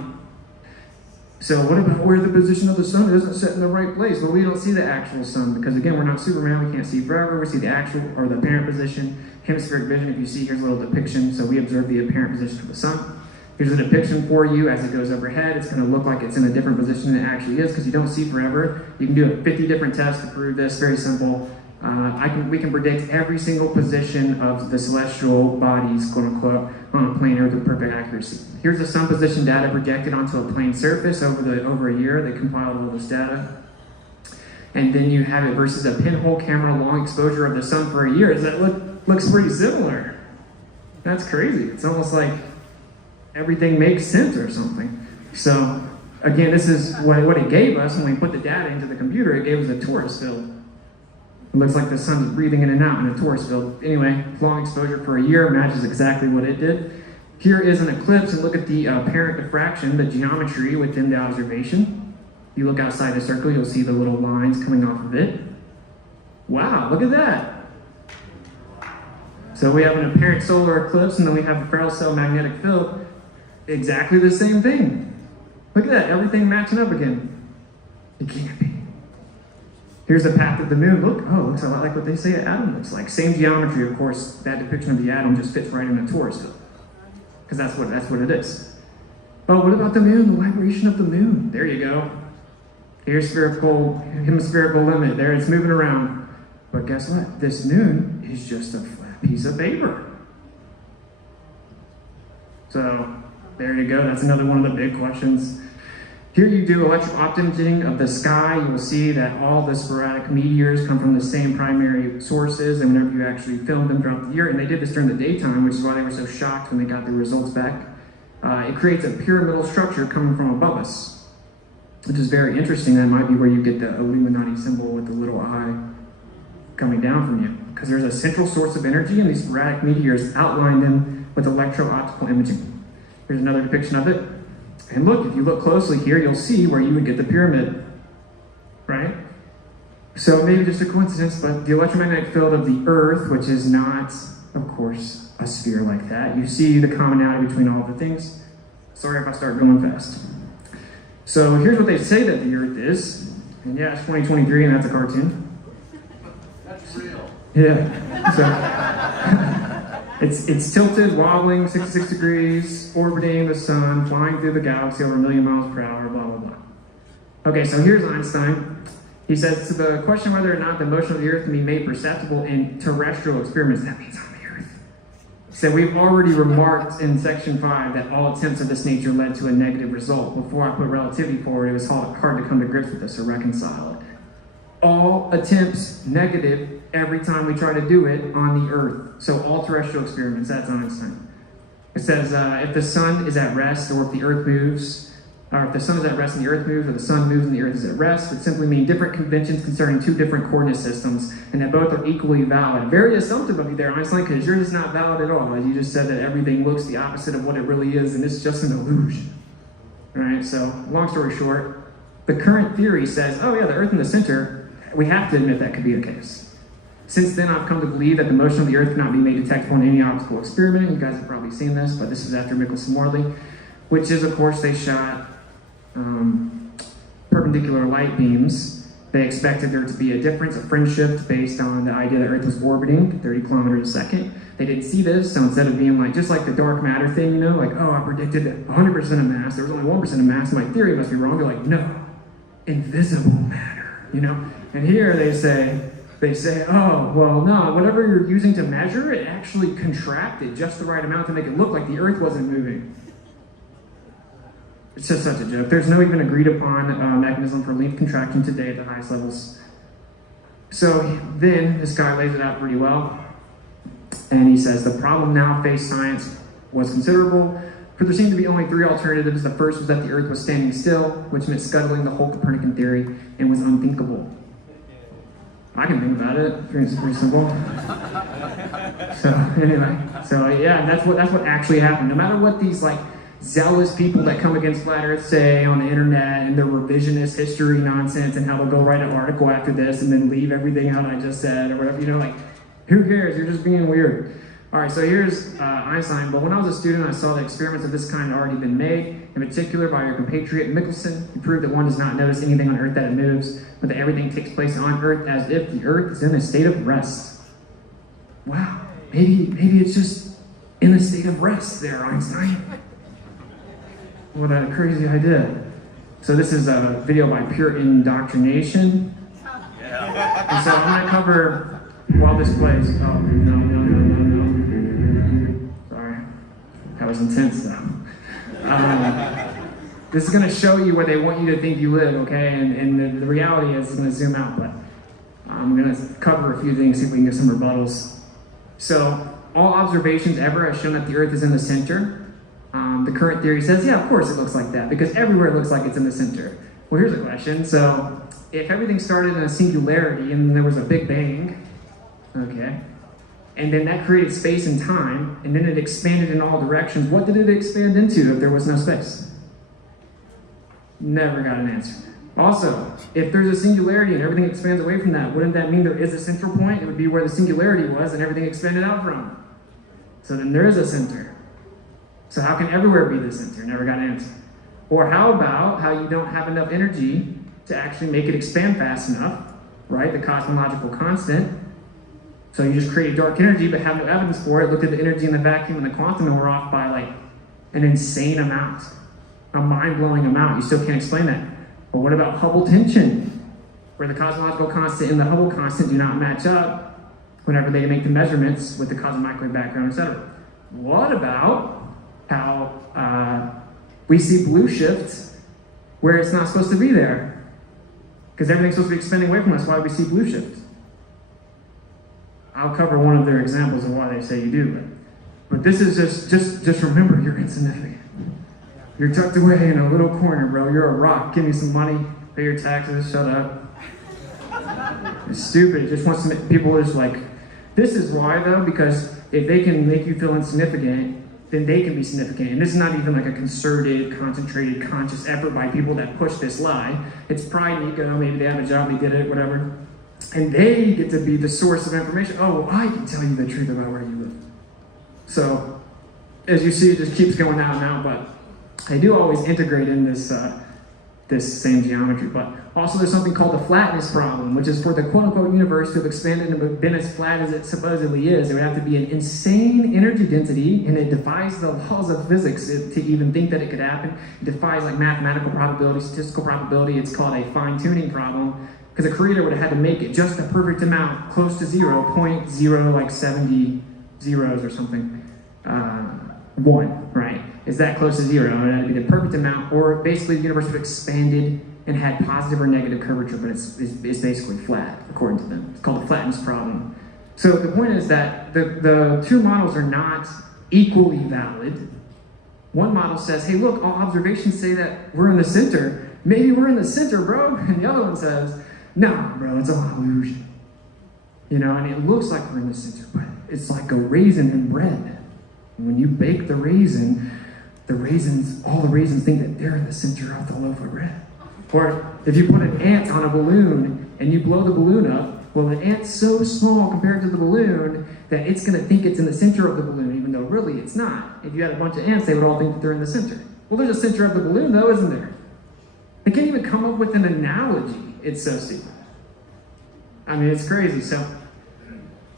So what about where the position of the sun isn't set in the right place? Well, we don't see the actual sun because, again, we're not Superman. We can't see forever. We see the actual or the apparent position. Hemispheric vision, if you see, here's a little depiction. So we observe the apparent position of the sun. Here's a depiction for you as it goes overhead. It's going to look like it's in a different position than it actually is because you don't see forever. You can do 50 different tests to prove this. Very simple. We can predict every single position of the celestial bodies, quote unquote, on a plane Earth with perfect accuracy. Here's the sun position data projected onto a plane surface over a year. They compiled all this data. And then you have it versus a pinhole camera long exposure of the sun for a year. Does that looks pretty similar? That's crazy. It's almost like everything makes sense or something. So again, this is what it gave us when we put the data into the computer. It gave us a torus field. It looks like the sun is breathing in and out in a torus field. Anyway, long exposure for a year matches exactly what it did. Here is an eclipse, and look at the apparent diffraction, the geometry within the observation. You look outside the circle, you'll see the little lines coming off of it. Wow, look at that. So we have an apparent solar eclipse, and then we have the Farrell cell magnetic field. Exactly the same thing. Look at that, everything matching up again. It can't be. Here's the path of the moon. Look, oh, it looks a lot like what they say an atom looks like. Same geometry, of course. That depiction of the atom just fits right in a torus field. Because that's what it is. Oh, what about the moon? The vibration of the moon. There you go. Here's hemispherical limit. There, it's moving around. But guess what? This moon is just a flat piece of paper. So there you go. That's another one of the big questions. Here you do electro-optic imaging of the sky. You will see that all the sporadic meteors come from the same primary sources, and whenever you actually film them throughout the year, and they did this during the daytime, which is why they were so shocked when they got the results back, it creates a pyramidal structure coming from above us, which is very interesting. That might be where you get the Illuminati symbol with the little eye coming down from you, because there's a central source of energy, and these sporadic meteors outline them with electro-optical imaging. Here's another depiction of it. And look, if you look closely here, you'll see where you would get the pyramid, right? So maybe just a coincidence, but the electromagnetic field of the Earth, which is not, of course, a sphere like that, you see the commonality between all the things. Sorry if I start going fast. So here's what they say that the Earth is. And yeah, it's 2023, and that's a cartoon. That's real. Yeah. So it's tilted, wobbling, 66 degrees, orbiting the sun, flying through the galaxy over 1 million miles per hour, blah, blah, blah. Okay, so here's Einstein. He says, to the question whether or not the motion of the Earth can be made perceptible in terrestrial experiments, that means on the Earth. So we've already remarked in section 5 that all attempts of this nature led to a negative result. Before I put relativity forward, it was hard to come to grips with this or reconcile it. All attempts negative every time we try to do it on the Earth. So all terrestrial experiments, that's Einstein. It says if the sun is at rest, or if the Earth moves, or if the sun is at rest and the Earth moves, or the sun moves and the Earth is at rest, it simply means different conventions concerning two different coordinate systems, and that both are equally valid. Very assumptive of you there, Einstein, because yours is not valid at all. You just said that everything looks the opposite of what it really is, and it's just an illusion. All right, so long story short, the current theory says, oh yeah, the Earth in the center. We have to admit that could be the case. Since then, I've come to believe that the motion of the Earth cannot be made detectable in any optical experiment. You guys have probably seen this, but this is after Michelson-Morley, which is, of course, they shot perpendicular light beams. They expected there to be a difference, a fringe shift, based on the idea that Earth was orbiting 30 kilometers a second. They didn't see this, so instead of being like, just like the dark matter thing, you know, like, oh, I predicted 100% of mass, there was only 1% of mass, my theory must be wrong. They're like, no, invisible matter, you know? And here they say, oh, well, no, whatever you're using to measure, it actually contracted just the right amount to make it look like the Earth wasn't moving. It's just such a joke. There's no even agreed upon mechanism for length contraction today at the highest levels. So then this guy lays it out pretty well. And he says, the problem now faced science was considerable, for there seemed to be only 3 alternatives. The first was that the Earth was standing still, which meant scuttling the whole Copernican theory, and was unthinkable. I can think about it. It's pretty simple. So anyway, so yeah, that's what actually happened. No matter what these like zealous people that come against flat Earth say on the internet and their revisionist history nonsense, and how they'll go write an article after this and then leave everything out I just said or whatever, you know, like who cares? You're just being weird. All right, so here's Einstein. But when I was a student, I saw that experiments of this kind had already been made, in particular by your compatriot Michelson. He proved that one does not notice anything on Earth that it moves, but that everything takes place on Earth as if the Earth is in a state of rest. Wow, maybe it's just in a state of rest there, Einstein. What a crazy idea. So this is a video by Pure Indoctrination. Yeah. And so I'm going to cover while this plays. Oh, no. Sorry. That was intense, though. This is going to show you where they want you to think you live, okay? And the reality is, it's going to zoom out, but I'm going to cover a few things, see if we can get some rebuttals. So, all observations ever have shown that the Earth is in the center. The current theory says, yeah, of course it looks like that, because everywhere it looks like it's in the center. Well, here's a question. So, if everything started in a singularity and there was a Big Bang, okay, and then that created space and time, and then it expanded in all directions, what did it expand into if there was no space? Never got an answer. Also, if there's a singularity and everything expands away from that, wouldn't that mean there is a central point? It would be where the singularity was and everything expanded out from. So then there is a center. So how can everywhere be the center? Never got an answer. Or how about how you don't have enough energy to actually make it expand fast enough, right? The cosmological constant. So you just create dark energy but have no evidence for it. Looked at the energy in the vacuum and the quantum and we're off by like an insane amount. A mind-blowing amount. You still can't explain that. But what about Hubble tension? Where the cosmological constant and the Hubble constant do not match up whenever they make the measurements with the cosmic microwave background, etc. What about how we see blue shift where it's not supposed to be there. Because everything's supposed to be expanding away from us. Why do we see blue shift? I'll cover one of their examples of why they say you do. But this is just remember, you're insignificant. You're tucked away in a little corner, bro. You're a rock. Give me some money. Pay your taxes. Shut up. It's stupid. It just wants to make people just like, this is why though, because if they can make you feel insignificant, then they can be significant. And this is not even like a concerted, concentrated, conscious effort by people that push this lie. It's pride and ego. Maybe they have a job, they did it, whatever. And they get to be the source of information. Oh, I can tell you the truth about where you live. So, as you see, it just keeps going out and out, but I do always integrate in this this same geometry. But also there's something called the flatness problem, which is for the quote-unquote universe to have expanded and been as flat as it supposedly is, there would have to be an insane energy density, and it defies the laws of physics to even think that it could happen. It defies like mathematical probability, statistical probability. It's called a fine-tuning problem, because a creator would have had to make it just the perfect amount, close to 0.0, like 70 zeros or something. 1, right? Is that close to 0? It had to be the perfect amount, or basically the universe would have expanded and had positive or negative curvature, but it's basically flat, according to them. It's called the flatness problem. So the point is that the two models are not equally valid. One model says, hey, look, all observations say that we're in the center. Maybe we're in the center, bro. And the other one says, no, bro, it's all illusion. You know, and it looks like we're in the center, but it's like a raisin in bread. And when you bake the raisins, all the raisins think that they're in the center of the loaf of bread. Or if you put an ant on a balloon and you blow the balloon up, well, the ant's so small compared to the balloon that it's going to think it's in the center of the balloon, even though really it's not. If you had a bunch of ants, they would all think that they're in the center. Well, there's a center of the balloon, though, isn't there? They can't even come up with an analogy. It's so stupid. I mean, it's crazy. So,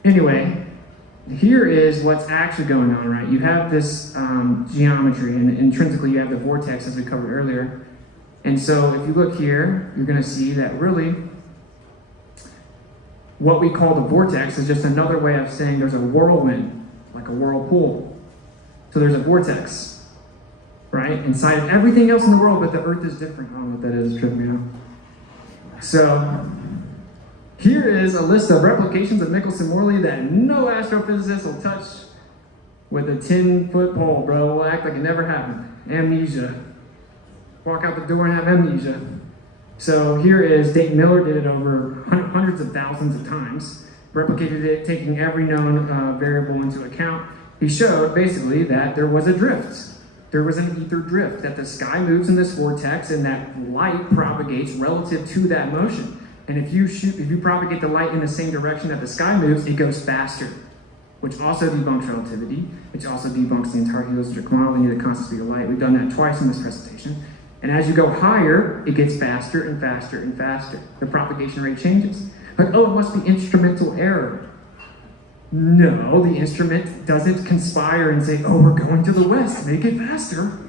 anyway, here is what's actually going on, right? You have this geometry, and intrinsically you have the vortex, as we covered earlier. And so if you look here, you're going to see that really what we call the vortex is just another way of saying there's a whirlwind, like a whirlpool. So there's a vortex, right? Inside of everything else in the world, but the Earth is different. I don't know what that is, tripping me out. So here is a list of replications of Michelson-Morley that no astrophysicist will touch with a 10-foot pole, bro. We'll act like it never happened. Amnesia. Walk out the door and have amnesia. So here is, Dayton Miller did it over hundreds of thousands of times, replicated it, taking every known variable into account. He showed, basically, that there was a drift. There was an ether drift, that the sky moves in this vortex and that light propagates relative to that motion. And if you propagate the light in the same direction that the sky moves, it goes faster, which also debunks relativity, which also debunks the entire heliocentric model, the constant speed of light. We've done that twice in this presentation. And as you go higher, it gets faster and faster and faster. The propagation rate changes. Like, oh, it must be instrumental error. No, the instrument doesn't conspire and say, oh, we're going to the west, make it faster.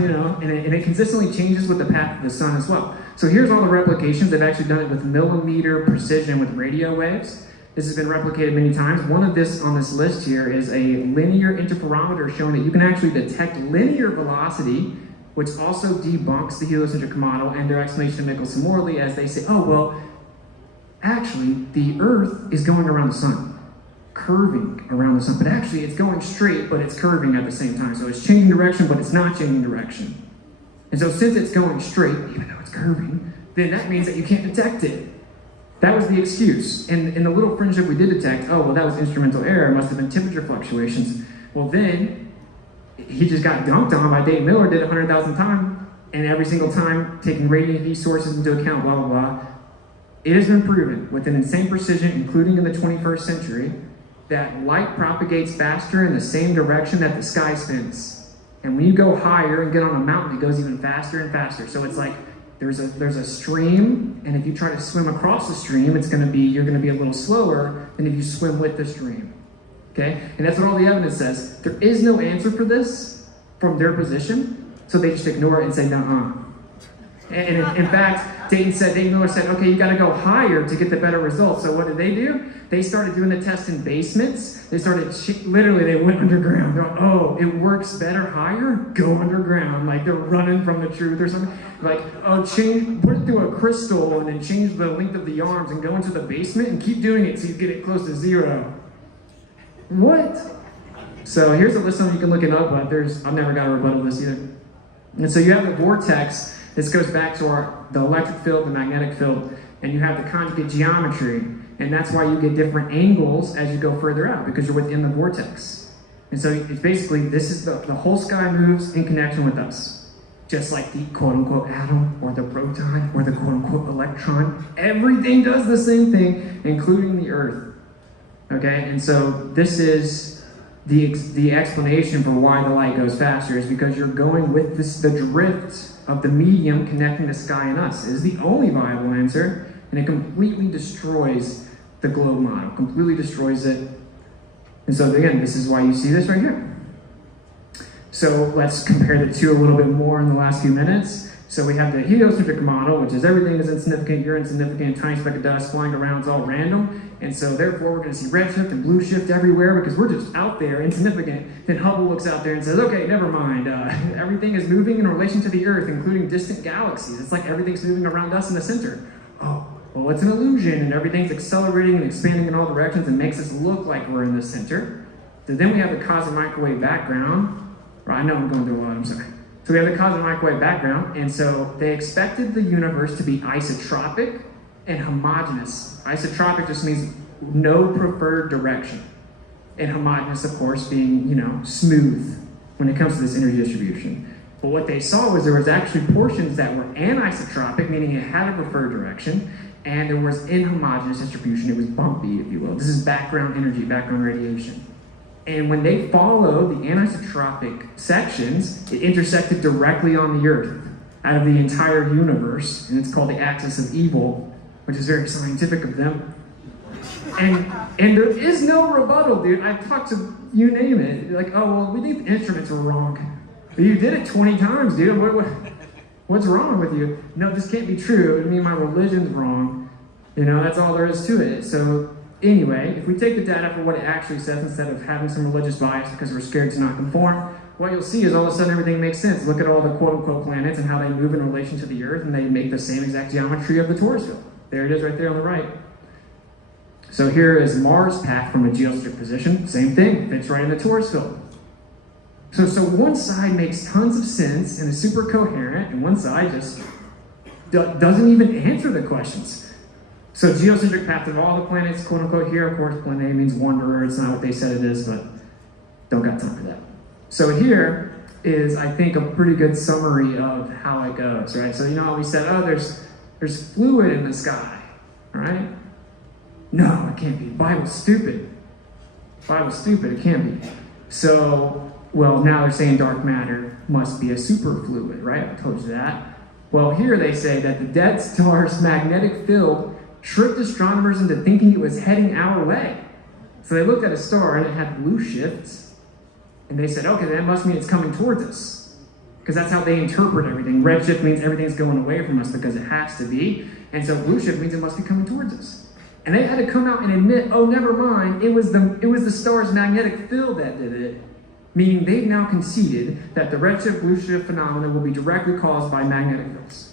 You know, and it consistently changes with the path of the sun as well. So here's all the replications. They've actually done it with millimeter precision with radio waves. This has been replicated many times. One of this on this list here is a linear interferometer showing that you can actually detect linear velocity, which also debunks the heliocentric model and their explanation of Michelson-Morley, as they say, oh, well, actually, the Earth is going around the sun, curving around the sun, but actually it's going straight, but it's curving at the same time. So it's changing direction, but it's not changing direction. And so since it's going straight, even though it's curving, then that means that you can't detect it. That was the excuse. And in the little fringe that we did detect, oh, well, that was instrumental error. It must have been temperature fluctuations. Well, then he just got dunked on by Dayton Miller, did 100,000 times, and every single time taking radiant heat sources into account, blah, blah, blah. It has been proven with an insane precision, including in the 21st century, that light propagates faster in the same direction that the sky spins. And when you go higher and get on a mountain, it goes even faster and faster. So it's like there's a stream, and if you try to swim across the stream, you're going to be a little slower than if you swim with the stream. Okay? And that's what all the evidence says. There is no answer for this from their position, so they just ignore it and say, nuh-uh. And in fact, Dayton Miller said, okay, you got to go higher to get the better results. So what did they do? They started doing the test in basements. They started, literally, they went underground. They're like, oh, it works better higher? Go underground. Like they're running from the truth or something. Like, oh, put it through a crystal and then change the length of the arms and go into the basement and keep doing it so you get it close to zero. What? So here's a list of them you can look it up, but I've never got a rebuttal of this either. And so you have the vortex. This goes back to the electric field, the magnetic field, and you have the conjugate geometry, and that's why you get different angles as you go further out, because you're within the vortex. And so it's basically, this is the whole sky moves in connection with us. Just like the quote-unquote atom, or the proton, or the quote-unquote electron. Everything does the same thing, including the Earth. Okay, and so this is the explanation for why the light goes faster, is because you're going with the drift of the medium connecting the sky and us. It is the only viable answer, and it completely destroys the globe model, completely destroys it. And so again, this is why you see this right here. So let's compare the two a little bit more in the last few minutes. So we have the heliocentric model, which is everything is insignificant, you're insignificant, tiny speck of dust flying around, it's all random. And so therefore we're going to see redshift and blue shift everywhere because we're just out there, insignificant. Then Hubble looks out there and says, okay, never mind. Everything is moving in relation to the Earth, including distant galaxies. It's like everything's moving around us in the center. Oh, well, it's an illusion, and everything's accelerating and expanding in all directions and makes us look like we're in the center. So then we have the cosmic microwave background. Right, I know I'm going through a lot, I'm sorry. So we have the cosmic microwave background, and so they expected the universe to be isotropic and homogeneous. Isotropic just means no preferred direction. And homogeneous, of course, being, smooth when it comes to this energy distribution. But what they saw was there was actually portions that were anisotropic, meaning it had a preferred direction, and there was inhomogeneous distribution. It was bumpy, if you will. This is background energy, background radiation. And when they followed the anisotropic sections, it intersected directly on the Earth out of the entire universe, and it's called the axis of evil, which is very scientific of them. And there is no rebuttal, dude. I've talked to, you name it, like, oh, well, we think the instruments were wrong. But you did it 20 times, dude. What's wrong with you? No, this can't be true. I mean, my religion's wrong. That's all there is to it. So anyway, if we take the data for what it actually says instead of having some religious bias because we're scared to not conform, what you'll see is all of a sudden everything makes sense. Look at all the quote-unquote planets and how they move in relation to the Earth, and they make the same exact geometry of the torus field. There it is right there on the right. So here is Mars' path from a geocentric position. Same thing, fits right in the torus field. So one side makes tons of sense and is super coherent, and one side just doesn't even answer the questions. So geocentric path of all the planets, quote unquote, here, of course, planet means wanderer. It's not what they said it is, but don't got time for that. So here is, I think, a pretty good summary of how it goes, right? So how we said, oh, there's fluid in the sky, right? No, it can't be. Bible's stupid. Bible's stupid, it can't be. So, well, now they're saying dark matter must be a superfluid, right? I told you that. Well, here they say that the dead star's magnetic field tricked astronomers into thinking it was heading our way. So they looked at a star and it had blue shifts, and they said, okay, that must mean it's coming towards us. Because that's how they interpret everything. Red shift means everything's going away from us because it has to be, and so blue shift means it must be coming towards us. And they had to come out and admit, oh, never mind, it was the star's magnetic field that did it. Meaning they've now conceded that the redshift, blue shift phenomena will be directly caused by magnetic fields.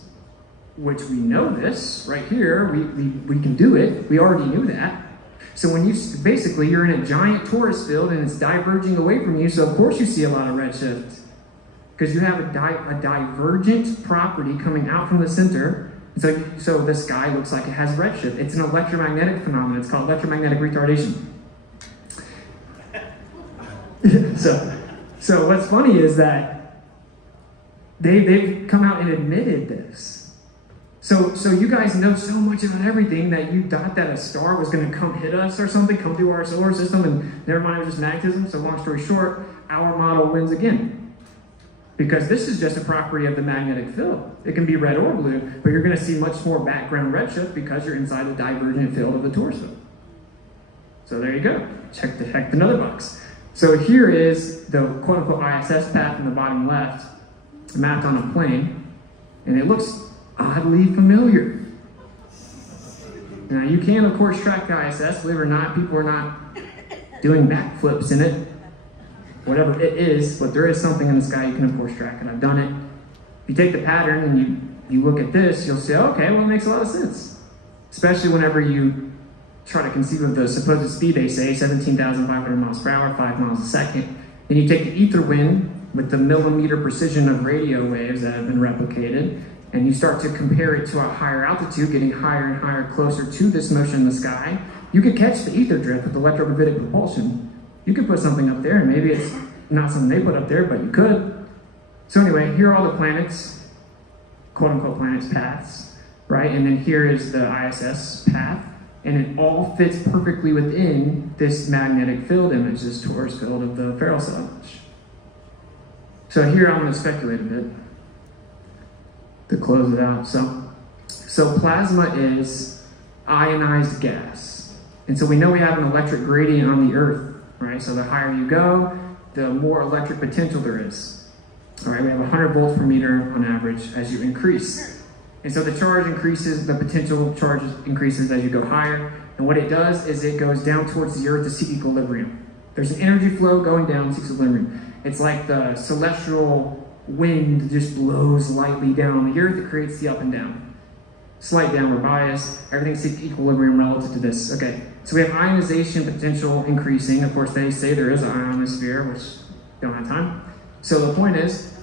Which we know this, right here, we can do it. We already knew that. So when you're in a giant torus field and it's diverging away from you, so of course you see a lot of redshift. Because you have a divergent property coming out from the center. So the sky looks like it has redshift. It's an electromagnetic phenomenon. It's called electromagnetic retardation. So what's funny is that they've come out and admitted this. So you guys know so much about everything that you thought that a star was going to come hit us or something, come through our solar system, and never mind, it was just magnetism. So long story short, our model wins again. Because this is just a property of the magnetic field. It can be red or blue, but you're going to see much more background redshift because you're inside the divergent field of the torus field. So there you go. Check another box. So here is the quote-unquote ISS path in the bottom left, mapped on a plane, and it looks oddly familiar. Now, you can, of course, track the ISS. Believe it or not, people are not doing backflips in it. Whatever it is, but there is something in the sky you can, of course, track, and I've done it. If you take the pattern and you look at this, you'll say, okay, well, it makes a lot of sense. Especially whenever you try to conceive of the supposed speed, they say, 17,500 miles per hour, 5 miles a second. Then you take the ether wind with the millimeter precision of radio waves that have been replicated, and you start to compare it to a higher altitude, getting higher and higher, closer to this motion in the sky. You could catch the ether drift with electrogravitic propulsion. You could put something up there, and maybe it's not something they put up there, but you could. So anyway, here are all the planets, quote-unquote planets' paths, right? And then here is the ISS path, and it all fits perfectly within this magnetic field image, this torus field of the Ferrel cell image. So here I'm going to speculate a bit to close it out. So plasma is ionized gas. And so we know we have an electric gradient on the Earth, right? So the higher you go, the more electric potential there is. All right, we have 100 volts per meter on average as you increase. And so the charge increases, the potential charge increases as you go higher. And what it does is it goes down towards the Earth to seek equilibrium. There's an energy flow going down to equilibrium. It's like the celestial wind just blows lightly down on the Earth. It creates the up and down. Slight downward bias. Everything seeks equilibrium relative to this. Okay, so we have ionization potential increasing. Of course, they say there is an ionosphere, which don't have time. So the point is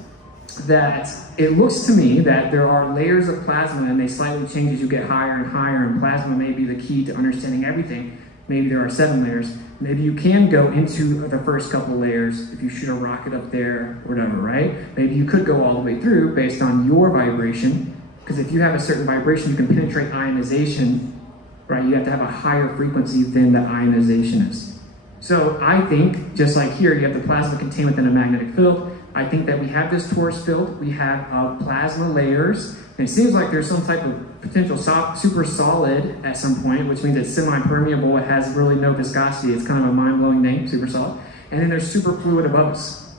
that it looks to me that there are layers of plasma, and they slightly change as you get higher and higher, and plasma may be the key to understanding everything. Maybe there are 7 layers. Maybe you can go into the first couple layers if you shoot a rocket up there, or whatever, right? Maybe you could go all the way through based on your vibration, because if you have a certain vibration, you can penetrate ionization, right? You have to have a higher frequency than the ionization is. So I think, just like here, you have the plasma contained within a magnetic field. I think that we have this torus field, we have plasma layers, and it seems like there's some type of potential super solid at some point, which means it's semi-permeable, it has really no viscosity, it's kind of a mind-blowing name, super solid. And then there's super fluid above us.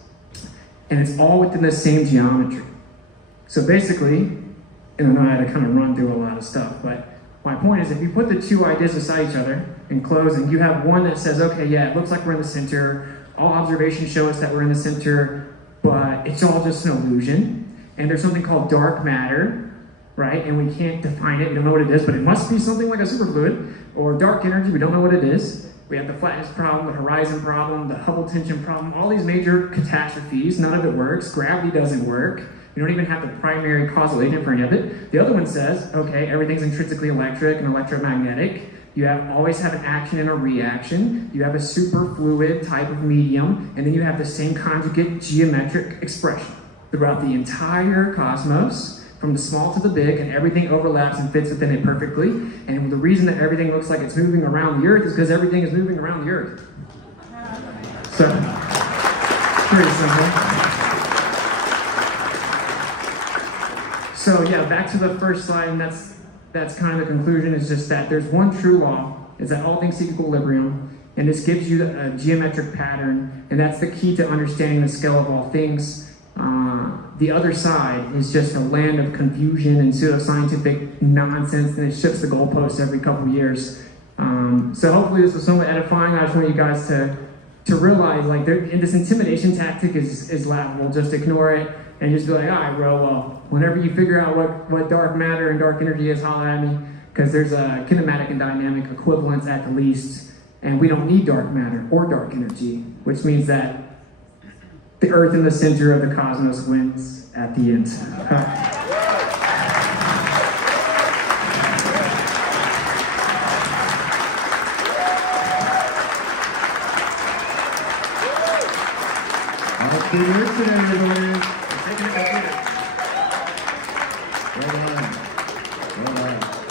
And it's all within the same geometry. So basically, and I know I had to kind of run through a lot of stuff, but my point is if you put the two ideas beside each other and close, and you have one that says, okay, yeah, it looks like we're in the center, all observations show us that we're in the center, but it's all just an illusion. And there's something called dark matter, right? And we can't define it, we don't know what it is, but it must be something like a superfluid, or dark energy, we don't know what it is. We have the flatness problem, the horizon problem, the Hubble tension problem, all these major catastrophes, none of it works, gravity doesn't work, you don't even have the primary causal agent for any of it. The other one says, okay, everything's intrinsically electric and electromagnetic, you always have an action and a reaction, you have a superfluid type of medium, and then you have the same conjugate geometric expression throughout the entire cosmos, from the small to the big, and everything overlaps and fits within it perfectly. And the reason that everything looks like it's moving around the Earth is because everything is moving around the Earth. So, pretty simple. So yeah, back to the first slide, and that's kind of the conclusion, is just that there's one true law, is that all things seek equilibrium, and this gives you a geometric pattern, and that's the key to understanding the scale of all things. The other side is just a land of confusion and pseudoscientific nonsense, and it shifts the goalposts every couple years. So hopefully this was somewhat edifying. I just want you guys to realize, like, this intimidation tactic is laughable. Just ignore it and just be like, all right, bro, well, whenever you figure out what dark matter and dark energy is, holler at me, because there's a kinematic and dynamic equivalence at the least, and we don't need dark matter or dark energy, which means that the Earth in the center of the cosmos wins at the end. Happy Witsit, everybody. Well done. Well done.